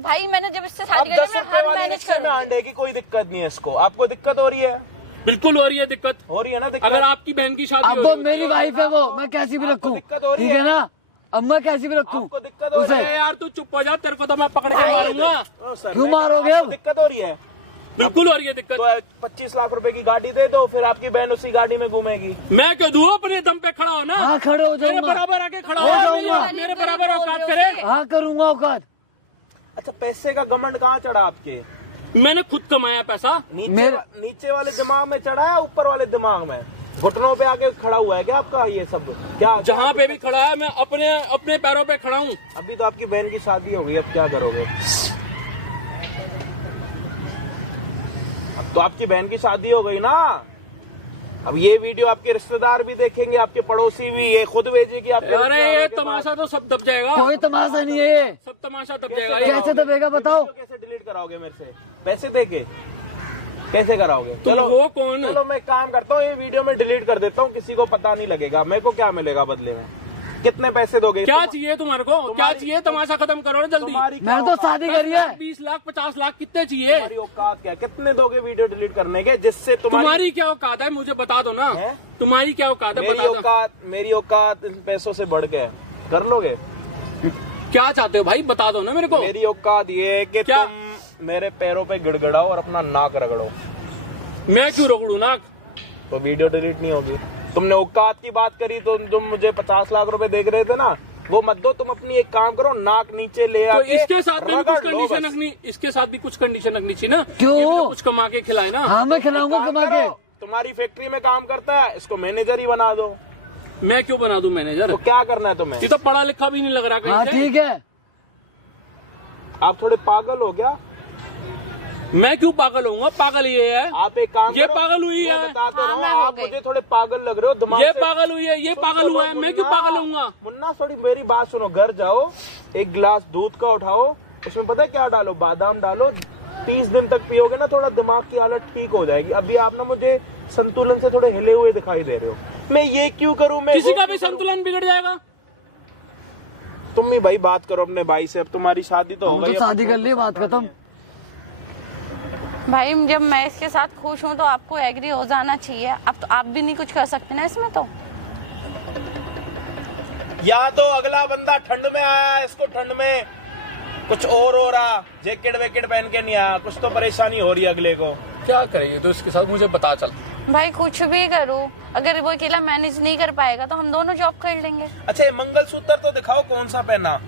भाई मैंने जब इससे अब शादी करी 10 मैं रुपए हर वाले मैनेज रिक्शे में करूंगी। आंडे की कोई दिक्कत नहीं है इसको। आपको दिक्कत हो रही है? बिल्कुल हो रही है दिक्कत। हो रही है ना दिक्कत? अगर आपकी बहन की शादी अब हो वो रही होती मेरी है- वाइफ है, वो मैं कैसी भी रखूं, दिक्कत हो रही ठीक है है? ना? अब मैं कैसी भी रखूं आपको दिक्कत हो रही उसे। अरे यार तू चुप हो जा, तेरे को तो मैं पकड़ के भाई, मारूंगा। सर, क्यों मैं- मारोगे आपको अब? दिक्कत हो रही है? बिल्कुल हो रही है दिक्कत। तो 25 लाख रुपए की गाड़ी दे दो, फिर आपकी बहन उसी गाड़ी में घूमेगी। मैं क्यों दूं? अपने दम पे खड़ा हो ना। हाँ खड़े हो मेरे जाऊंगा, बराबर आके खड़ा हो हो, जाऊंगा। मेरे बराबर औकात करे। हाँ करूंगा औकात। अच्छा पैसे का घमंड कहाँ चढ़ा आपके? मैंने खुद कमाया पैसा। नीचे वाले दिमाग में चढ़ा है, ऊपर वाले दिमाग में? घुटनों पे आके खड़ा हुआ है क्या आपका ये सब? क्या जहाँ पे भी खड़ा है मैं अपने पैरों पे खड़ा हूँ। अभी तो आपकी बहन की शादी हो गई, अब क्या करोगे? अब तो आपकी बहन की शादी हो गई ना। अब ये वीडियो आपके रिश्तेदार भी देखेंगे, आपके पड़ोसी भी, ये खुद भेजेगी आपके अरे ये रिश्तेदारों के तमाशा तो सब दब जाएगा। कोई तमाशा नहीं है ये, सब तमाशा दब कैसे जाएगा ये। कैसे दबेगा बताओ? पास। कैसे डिलीट कराओगे मेरे से पैसे देके? कैसे कराओगे? तुम हो कौन? चलो मैं काम करता हूँ, ये वीडियो में डिलीट कर देता हूँ, किसी को पता नहीं लगेगा। मेरे को क्या मिलेगा बदले में? कितने पैसे दोगे? क्या चाहिए तुम्हारे को? क्या चाहिए? तमाशा खत्म करो ना जल्दी। तुम्हारी क्या मैंने तो शादी करी है। 20 लाख 50 लाख कितने चाहिए? तुम्हारी औकात क्या है? कितने दोगे वीडियो डिलीट करने के, जिससे तुम्हारी क्या औकात है मुझे बता दो ना। है? तुम्हारी क्या औकात है मेरी औकात इन पैसों से बढ़ के है। कर लोगे? क्या चाहते हो भाई बता दो ना मेरे को। मेरी औकात ये है कि क्या? तुम मेरे पैरों पे गिड़गिड़ाओ और अपना नाक रगड़ो, मैं क्यों रगड़ू नाक? तो वीडियो डिलीट नहीं होगी। तुमने औकात की बात करी तो तुम मुझे 50 लाख रुपए देख रहे थे ना, वो मत दो। तुम अपनी एक काम करो, नाक नीचे ले तो आके इसके साथ में भी कुछ रगड़ लो कंडीशन बस। रखनी, इसके साथ भी कुछ कंडीशन रखनी चाहिए ना। क्यों? ये भी तो कुछ कमा के खिलाए ना। हाँ मैं खिलाऊंगा काम कमा के। करो, तुम्हारी फैक्ट्री में काम करता है, इसको मैनेजर ही बना दो। मैं क्यों बना दूं मैनेजर? तो क्या करना है तुम्हें? ये तो पढ़ा लिखा भी नहीं लग रहा हाँ कहीं से। ठीक है। आप थोड़े पागल हो गया? मैं क्यों पागल होऊंगा? पागल ये है, आप एक काम ये करो, पागल हुई मैं है। बता तो हाँ, रहा हूँ, मैं हो आप गई। मुझे थोड़े पागल लग रहे हो दिमाग ये से। पागल हुई है, ये पागल हुआ है। मैं क्यों पागल होऊंगा? मुन्ना थोड़ी मेरी बात सुनो, घर जाओ, एक गिलास दूध का उठाओ, उसमें पता है क्या डालो? बादाम डालो, 30 दिन तक पियोगे ना, थोड़ा दिमाग की हालत ठीक हो जाएगी। अभी आप ना मुझे संतुलन से थोड़े हिले हुए दिखाई दे रहे हो। मैं ये क्यों करूं? मैं किसी वो का क्यों भी संतुलन बिगड़ जाएगा। तुम ही भाई बात करो अपने भाई से, अब तुम्हारी शादी तो हो हम गई। तो शादी कर ली, बात खत्म। भाई जब मैं इसके साथ खुश हूँ तो आपको एग्री हो जाना चाहिए। अब तो आप भी नहीं कुछ कर सकते ना इसमें तो। या तो अगला बंदा ठंड में आया है, इसको ठंड में कुछ और हो रहा, जैकेट वैकेट पहन के नहीं आया, कुछ तो परेशानी हो रही है अगले को। क्या करेंगे तो इसके साथ मुझे बता चल। भाई कुछ भी करूँ, अगर वो अकेला मैनेज नहीं कर पाएगा तो हम दोनों जॉब कर लेंगे। अच्छा ये मंगलसूत्र तो दिखाओ कौन सा पहना?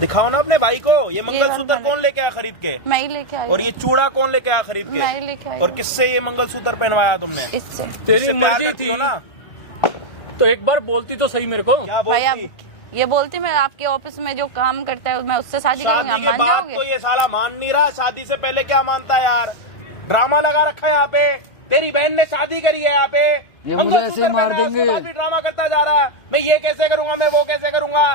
दिखाओ ना अपने भाई को। ये ये मंगलसूत्र वाला कौन लेके आया खरीद के? मैं ही लेके आई और ये चूड़ा कौन लेके आया खरीद के? मैं ही लेके आई और किससे ये मंगलसूत्र पहनवाया तुमने? इससे। तेरी इससे प्यार मर्जी करती थी हो ना? तो एक बार बोलती तो सही मेरे को। क्या भाई आप बोलती? ये बोलती मैं आपके ऑफिस में जो काम करता है मैं उससे शादी करूंगी, आप शादी के मान बाद जाओगे? तो ये साला मान नहीं रहा, शादी से पहले क्या मानता है यार? ड्रामा लगा रखा है यहाँ पे। तेरी बहन ने शादी करी है यहाँ पे, ये मुझे ऐसे ही मार देंगे। उसके बाद भी ड्रामा करता जा रहा है, मैं ये कैसे करूंगा, मैं वो कैसे करूंगा।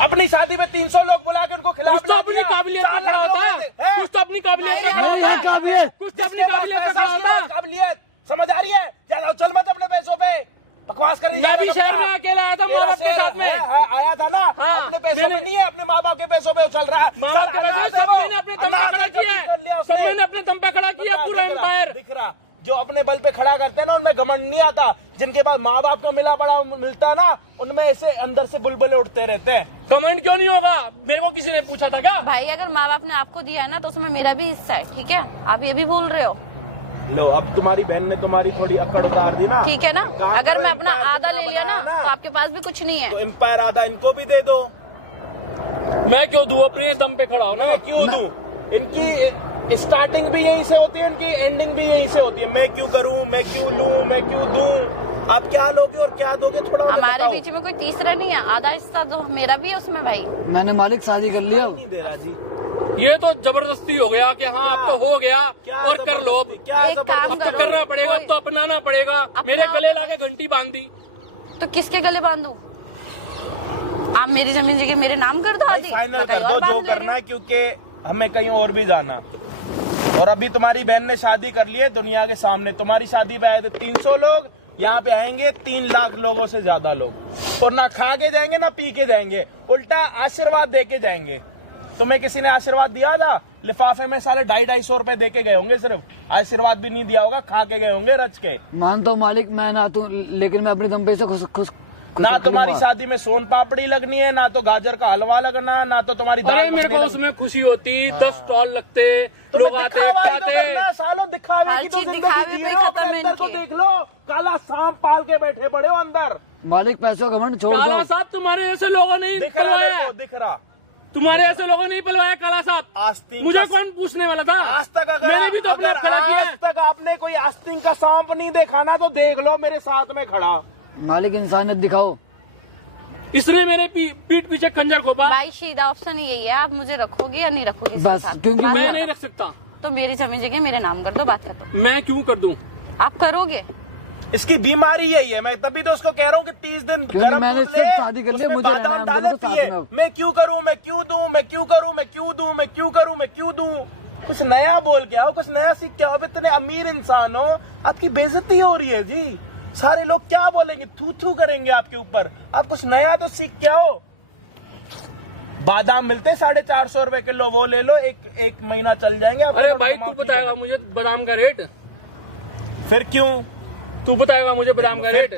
अपनी शादी में 300 लोग बुला के उनको खिला कुछ तो अपनी काबिलियत पे खड़ा होता है, कुछ तो अपनी काबिलियत पे खड़ा नहीं होता है है, काबिलियत। कुछ तो अपनी काबिलियत पे खड़ा होता है। काबिलियत समझ आ रही है? ज्यादा चल मत अपने पैसों पे बकवास कर रही है। मैं भी शहर में अकेला आया था माँ बाप के साथ में। आया था ना, हाँ, अपने पैसों मैंने- पे नहीं है, अपने माँ बाप के पैसों पे उछल रहा है। माँ बाप के पैसे सब मैंने अपने दम पे खड़ा किया है, सब मैंने अपने दम पे खड़ा किया पूरा एम्पायर। दिख रहा जो अपने बल पे खड़ा करते हैं ना, उनमें घमंड नहीं आता। जिनके पास माँ बाप का मिला पड़ा मिलता है ना, उनमें ऐसे अंदर से बुलबुले उठते रहते हैं। कमेंट क्यों नहीं होगा? मेरे को किसी ने पूछा था क्या? भाई अगर माँ बाप ने आपको दिया है ना तो उसमें मेरा भी हिस्सा है, ठीक है? आप ये भी भूल रहे हो, लो अब तुम्हारी बहन ने तुम्हारी थोड़ी अकड़ उतार दी ना, ठीक है ना? कहा अगर करो, मैं अपना एम्पायर आधा कितना ले लिया ना बनाया तो आपके पास भी कुछ नहीं है। तो एम्पायर आधा इनको भी दे दो। मैं क्यों दूं? अपने दम पे खड़ा हो ना। मैं क्यों दूं? इनकी स्टार्टिंग भी यहीं से होती है, इनकी एंडिंग भी यहीं से होती है। मैं क्यों करूं, मैं क्यों लूं, मैं क्यों दूं? आप क्या लोगे और क्या दोगे थोड़ा मुझे हमारे बताओ। बीच में कोई तीसरा नहीं है, आधा हिस्सा तो मेरा भी है उसमें भाई। मैंने मालिक शादी कर लिया। नहीं दे रहा जी। ये तो जबरदस्ती हो गया कि हाँ अब तो हो गया क्या और कर लो। जबरदस्ती? क्या एक काम अब जबरदस्ती? तो करना पड़ेगा, अब तो अपनाना पड़ेगा। मेरे गले लाके घंटी बांध दी। तो किसके गले बांधू? आप मेरी जमीन जगह मेरे नाम कर दो आदि, फाइनल मैं कर कहीं दो और जो बांध ले करना है, क्योंकि हमें कहीं और भी जाना। और अभी तुम्हारी बहन ने शादी कर ली है दुनिया के सामने। तुम्हारी शादी पे आए थे 300 लोग, यहाँ पे आएंगे 3 लाख लोगों से ज्यादा लोग। और ना खा के जाएंगे ना पी के जाएंगे, उल्टा आशीर्वाद दे के जाएंगे। तुम्हें किसी ने आशीर्वाद दिया था? लिफाफे में साले 250-250 रुपए दे के गए होंगे, सिर्फ आशीर्वाद भी नहीं दिया होगा, खा के गए होंगे रच के। मानता हूँ मालिक मैं ना तू, लेकिन मैं अपने दम पे से खुश खुश खुश ना तुम्हारी रखूंगा। शादी में सोन पापड़ी लगनी है, ना तो गाजर का हलवा लगना, ना तो तुम्हारी अरे दाल मेरे को मखनी उसमें खुशी होती, 10 स्टॉल लगते, तुम्हें लोग आते दिखावा ही तो खाते। करना है, सालों दिखावे हर की तो चीज जिंदगी दिखावे जी पे रहे हो। खत्म अपने है अंदर को इनकी। देख लो, काला सांप पाल के बैठे पड़े हो अंदर। मालिक पैसों का घमंड छोड़ काला दो। साहब तुम्हारे ऐसे लोगों ने ही दिख रहा पलवाया, देखो, दिख रहा। तुम्हारे ऐसे लोगों ने ही पलवाया काला साहब। आस्तीन मुझे का- कौन पूछने वाला था? आज तक अगर मैंने भी तो अपने आप खड़ा किया है। आज तक आपने कोई आस्तीन का सांप नहीं देखा ना, तो देख लो मेरे साथ में खड़ा। मालिक इंसानियत दिखाओ। इसने मेरे पीठ पीछे खंजर खोपा। भाई सीधा ऑप्शन यही है, आप मुझे रखोगे या नहीं रखोगे इसके बस, साथ? क्योंकि बात मैं खत्म। नहीं रख सकता। तो मेरी जमीन जगह मेरे नाम कर दो, बात खत्म। मैं क्यों कर दूं? आप करोगे? इसकी बीमारी यही है, मैं तभी तो उसको कह रहा हूँ कि 30 दिन क्योंकि गर्म मैंने दूध सिर्फ ले, शादी कर ली, उसमें मुझे रहना बादाम है, हम डाले दोनों को साथ पिए। में अब। मैं क्यों करूँ, मैं क्यों दूं, मैं क्यों करूँ, मैं क्यों दूं, मैं क्यों करूँ, मैं क्यों दूं? कुछ नया बोल के आओ, कुछ नया सीख के आओ। अब इतने अमीर इंसान हो, आपकी बेइज्जती हो रही है जी। सारे लोग क्या बोलेंगे, थू थू करेंगे आपके ऊपर। आप कुछ नया तो सीख के आओ। बादाम मिलते 450 रुपए किलो, वो ले लो, एक महीना चल जाएंगे। अरे भाई तू बताएगा मुझे बादाम का रेट? फिर क्यों? तू बताएगा मुझे बादाम का फिर रेट?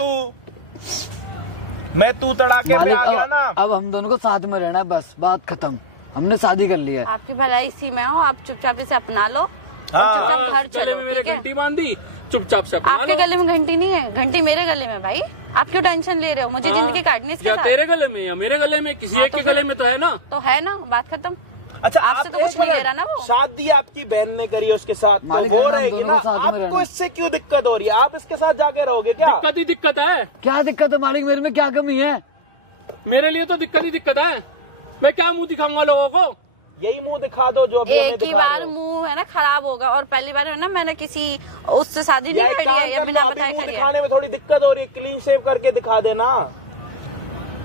मैं तू तड़ाके पे मालिक आ गया ना। अब हम दोनों को साथ में रहना है, बस बात खत्म। हमने शादी कर ली है। आपकी भलाई इसी में हो, आप चुपचाप इसे अपना लो और हाँ। चुपचाप घर गले चलो, में मेरे ठीक है? घंटी बांध दी, चुपचाप से अपना आपके लो। गले में घंटी नहीं है, घंटी मेरे गले में। भाई आप क्यों टेंशन ले रहे हो? मुझे जिंदगी काटनी इसके या साथ। तेरे गले में या मेरे गले में, किसी हाँ, एक तो के फिर- गले में तो है ना। तो है ना, बात खत्म। अच्छा आपसे आप तो कुछ एक नहीं मिनट, ले रहा ना वो। शादी आपकी बहन ने करी है उसके साथ, तो मालिक वो हम रहेगी दोनों ना। को साथ में आपको रहना। इससे क्यों दिक्कत हो रही है? आप इसके साथ जाके रहोगे क्या? दिक्कत ही दिक्कत है। क्या दिक्कत है मालिक? मेरे में क्या कमी है? मेरे लिए तो दिक्कत ही दिक्कत है। मैं क्या मुंह दिखाऊंगा लोगों को? यही मुंह दिखा दो जो अभी हमें एक ही दिखा बार रहे हो। मुंह है ना खराब होगा, और पहली बार है ना मैंने किसी उससे शादी या नहीं एक करी काम है या करना, बिना अभी बताए मुंह करी है। दिखाने में थोड़ी दिक्कत हो रही है, क्लीन शेव करके दिखा देना।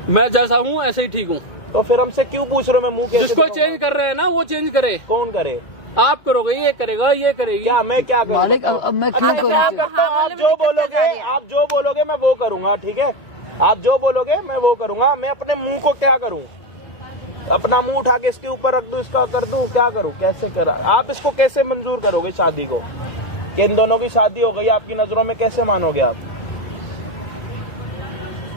मैं जैसा हूँ ऐसे ही ठीक हूँ। तो फिर हमसे क्यों पूछ रहे हो मैं मुंह कैसे जिसको दिखाऊंगा? चेंज कर रहे हैं ना वो चेंज करे। कौन करे? आप करोगे, ये करेगा, ये करेगी। क्या मैं क्या करूँ? मालिक अब मैं क्यों अच्छा, करूँ? मैं करता हूँ, हाँ, आप बोलने जो में दिक्कत बोलोगे आ रही है। आप जो बोलोगे मैं वो करूंगा, ठीक है? आप जो बोलोगे मैं वो करूंगा। मैं अपने मुंह को क्या करूं? अपना मुंह उठा के इसके ऊपर रख दूं, इसका कर दूं, क्या करूं? कैसे करा? आप इसको कैसे मंजूर करोगे शादी को? कि इन दोनों की शादी हो गई, आपकी नजरों में कैसे मानोगे आप?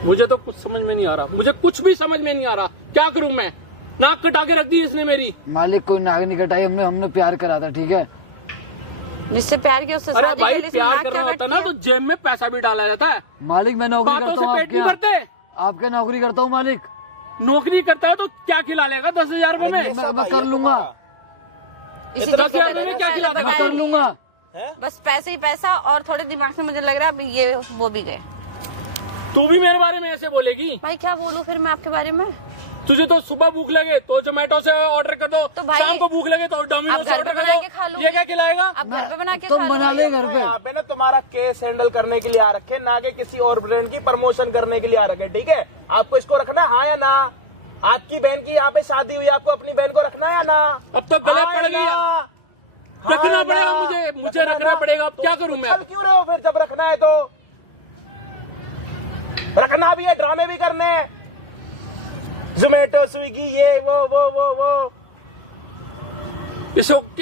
मुझे तो कुछ समझ में नहीं आ रहा, मुझे कुछ भी समझ में नहीं आ रहा। क्या करूं मैं? नाक कटा के रख दी इसने मेरी। मालिक कोई नाक नहीं कटाई, हमने प्यार करा था, ठीक है? जिससे प्यार किया उससे अरे शादी भाई कर ली, इसमें प्यार नाक करना क्या होता कटती ना है? तो जेब में पैसा भी डाला जाता है। मालिक मैं नौकरी बातों करता से हूँ पेट आपके नहीं यहाँ। भरते। आपके नौकरी करता हूँ मालिक। नौकरी करता है तो क्या खिला लेगा 10,000 रुपए में? मैं कर लूंगा, इसी इतना चक्कर में में क्या खिला पहले देगा? मैं कर लूंगा। बस पैसे ही पैसा, और थोड़े दिमाग से मुझे लग रहा है अब ये वो भी गए। तू भी मेरे बारे में ऐसे बोलेगी? भाई क्या बोलूं फिर मैं आपके बारे में? तुझे तो सुबह भूख लगे तो जोमेटो से ऑर्डर कर दो, तो भाई शाम को भूख लगे तो आप डोमिनोज से घर ऑर्डर पे कर बना के खा दो। लूंगी। ये क्या खिलाएगा? आप घर पे बना के तुम खा बना लो। ले घर पे। यहाँ पे ना तुम्हारा केस हैंडल करने के लिए आ रखे, ना कि किसी और ब्रांड की प्रमोशन करने के लिए आ रखे, ठीक है? आपको इसको रखना है हाँ या ना? आपकी बहन की यहाँ पे शादी हुई, आपको अपनी बहन को रखना है या ना? अब तो गले हाँ या पड़ गई। ना? रखना हाँ या पड़ेगा ना? मुझे रखना पड़ेगा। अब तो क्या करूं मैं? चल क्यों रहे हो फिर जब रखना है तो? रखना भी है, ड्रामे भी करने हैं, जोमेटो स्विगी ये वो।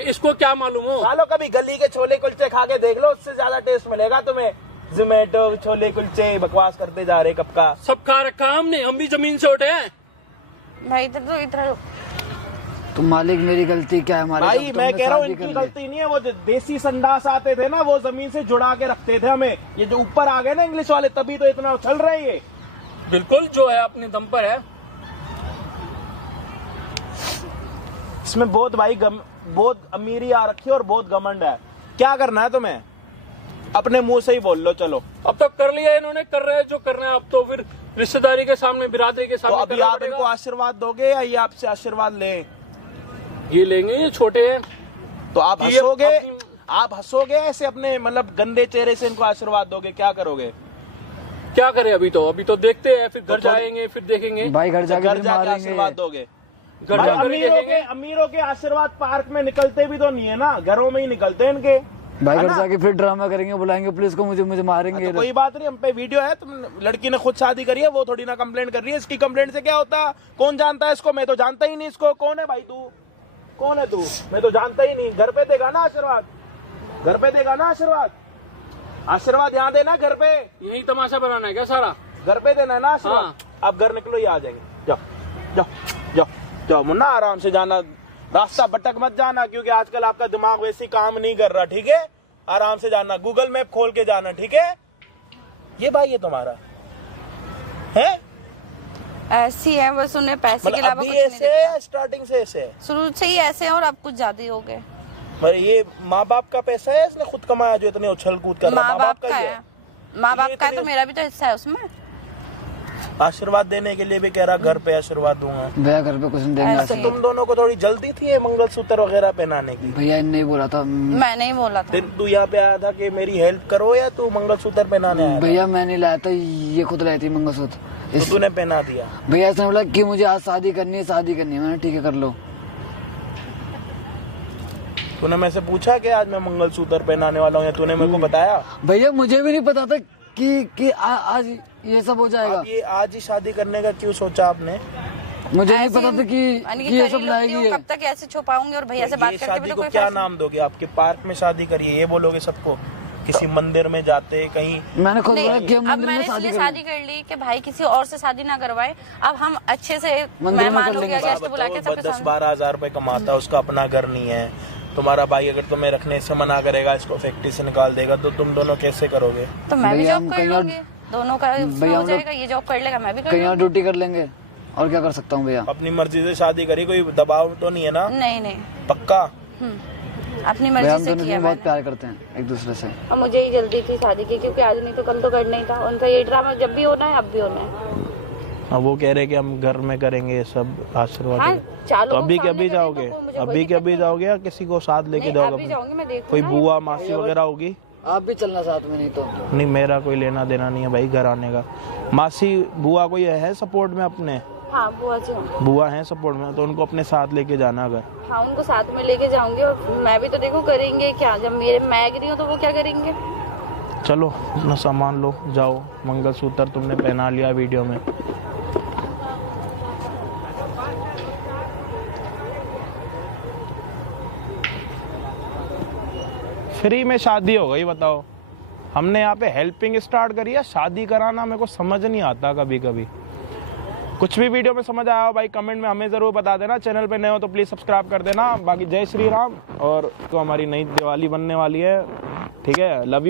इसको क्या मालूम हो? सालो कभी गली के छोले कुलचे खा के देख लो, उससे ज्यादा टेस्ट मिलेगा तुम्हें। जोमेटो छोले कुलचे बकवास करते जा रहे कब का। सब खा रखा हमने, हम भी जमीन से उठे हैं। भाई इधर तो इधर तुम मालिक मेरी गलती क्या है हमारे? भाई जब मैं तुमने कह रहा हूँ शादी इनकी कर ली। गलती नहीं है, वो जो देसी संडास आते थे ना वो जमीन से जुड़ा के रखते थे हमें। ये जो ऊपर आ गए ना इंग्लिश वाले, तभी तो इतना उछल रहे हैं ये। बिल्कुल, जो है अपने दम पर है। इसमें बहुत भाई बहुत अमीरी आ रखी है और बहुत घमंड है। क्या करना है तुम्हें? अपने मुंह से ही बोल लो। चलो अब तो कर लिया इन्होंने, कर रहे हैं जो करना है। अब तो फिर रिश्तेदारी के सामने, बिरादरी के तो सामने अभी करना आप पड़ेगा। इनको आशीर्वाद दोगे या ये आपसे आशीर्वाद लें? ये लेंगे, ये छोटे हैं तो आप ये हंसोगे, अपनी- आप हंसोगे ऐसे अपने मतलब गंदे चेहरे से इनको आशीर्वाद दोगे? क्या करोगे? क्या करें? अभी तो देखते हैं, फिर घर तो जाएंगे, फिर देखेंगे। भाई घर जाके घर फिर जाके मारेंगे। आशीर्वाद दोगे? घर भाई जाकर ही देखेंगे। अमीरों के आशीर्वाद पार्क में निकलते भी तो नहीं है ना, घरों में ही निकलते हैं इनके। भाई है घर ना? जाके फिर ड्रामा करेंगे, बुलाएंगे पुलिस को, मुझे मारेंगे। तो कोई बात नहीं, हम पे वीडियो है। तुम लड़की ने खुद शादी करी है, वो थोड़ी ना कंप्लेंट कर रही है। इसकी कंप्लेंट से क्या होता? कौन जानता है इसको? मैं तो जानता ही नहीं इसको। कौन है भाई तू? कौन है तू? मैं तो जानता ही नहीं। घर पे देगा ना आशीर्वाद, घर पे देगा ना आशीर्वाद। आशीर्वाद यहाँ देना घर पे, यही तमाशा बनाना है क्या सारा? घर पे देना है ना आशीर्वाद। हाँ। आप घर निकलो, ये आ जाएंगे। जाओ जाओ जाओ जाओ मुन्ना, आराम से जाना, रास्ता भटक मत जाना, क्योंकि आजकल आपका दिमाग वैसे काम नहीं कर रहा, ठीक है? आराम से जाना, गूगल मैप खोल के जाना, ठीक है? ये भाई ये तुम्हारा है? ऐसी है, बस उन्हें पैसे के मतलब अलावा अभी कुछ नहीं ऐसे है या स्टार्टिंग से ऐसे है? शुरू से ही ऐसे हैं और अब कुछ ज्यादा ही हो गए। पर ये माँ बाप का पैसा है, इसने खुद कमाया जो इतने उछल कूद कर रहा? माँ बाप का ही है, माँ बाप ये का है, तो इतने- मेरा भी तो हिस्सा है उसमें। आशीर्वाद देने के लिए भी कह रहा घर पे आशीर्वाद दूंगा। भैया घर पे कुछ नहीं देंगे। ऐसे तो तुम दोनों को थोड़ी जल्दी थी ये मंगलसूत्र वगैरह पहनाने की? भैया नहीं बोला था। मैंने ही बोला था। तू यहाँ पे आया था कि मेरी हेल्प करो, या तू मंगलसूत्र पहनाने आया था? भैया मैं नहीं लाया था, ये खुद लाई थी मंगलसूत्र। तो तूने पहना दिया? भैया इसने बोला कि मुझे आज शादी करनी है, शादी करनी है। मैंने ठीक है कर लो। तूने मेरे से पूछा कि आज मैं मंगलसूत्र पहनाने वाला हूँ, या तूने मेरे को बताया? भैया मुझे भी नहीं पता था कि आज ये सब हो जाएगा। अब ये आज ही शादी करने का क्यों सोचा आपने? मुझे नहीं ऐसे पता था यानी कि ये कर सब ही लाएगी लेती हूँ, ये। कब तक ऐसे छुपाऊंगी और भैया से बात ये करके भी शादी तो को कोई क्या फायदा नाम दोगे? आपके पार्क में शादी करिए ये बोलोगे सबको? किसी मंदिर में जाते कहीं? मैंने खुद बोला नहीं। कि अब मंदिर में मैंने शादी इसलिए कर शादी कर ली कि भाई किसी और से शादी ना करवाए। अब हम अच्छे से मंदिर में मेहमान कर हो लेंगे। गया, गेस्ट बुला के सबके 10-12 हजार रुपए कमाता है, उसका अपना घर नहीं है। तुम्हारा भाई अगर तुम्हें रखने से मना करेगा, इसको फैक्ट्री से निकाल देगा, तो तुम दोनों कैसे करोगे? तो मैं भी भैया, जॉब हम कर कहीं और- लूंगी, दोनों का उसमें भैया, हो हम लोग जाएगा। ये जॉब कर लेगा, मैं भी कर कहीं और लूंगी। ड्यूटी कर लेंगे। और क्या कर सकता हूँ भैया? अपनी मर्जी से शादी करी, कोई दबाव तो नहीं है ना? नहीं नहीं, पक्का? अपनी भैया मर्जी हम से दोनों किया बहुत मैंने। प्यार करते हैं एक दूसरे से। और मुझे ही जल्दी थी शादी की, क्योंकि आज नहीं तो कल तो करना ही था। उनका ये ड्रामा जब भी होना है अब भी होना है। हाँ, वो कह रहे कि हम घर में करेंगे ये सब आशीर्वाद। हाँ, चालों तो को अभी के सामने अभी करें जाओगे? तो मुझे कोई अभी के दिक्कत अभी नहीं। जाओगे या किसी को साथ लेके नहीं, जाओगे? अभी जाऊंगी, मैं देखूंगी कोई ना। बुआ मासी वगैरह होगी? आप भी चलना साथ में, नहीं तो। नहीं, मेरा कोई लेना देना नहीं है भाई घर आने का। मासी बुआ कोई है सपोर्ट में अपने? हाँ बुआ जी हैं। बुआ है सपोर्ट में, तो उनको अपने साथ लेके जाना अगर। हाँ उनको साथ में लेके जाऊंगी, और मैं भी तो देखो करेंगे क्या। जब मैं गिरी हूँ तो वो क्या करेंगे? चलो अपना सामान लो, जाओ। मंगलसूत्र तुमने पहना लिया वीडियो में। फ्री में शादी हो गई, बताओ। हमने यहाँ पे हेल्पिंग स्टार्ट करी है, शादी कराना मेरे को समझ नहीं आता कभी कभी। कुछ भी वीडियो में समझ आया हो भाई कमेंट में हमें जरूर बता देना। चैनल पे नए हो तो प्लीज सब्सक्राइब कर देना। बाकी जय श्री राम। और तो हमारी नई दिवाली बनने वाली है, ठीक है? Love you.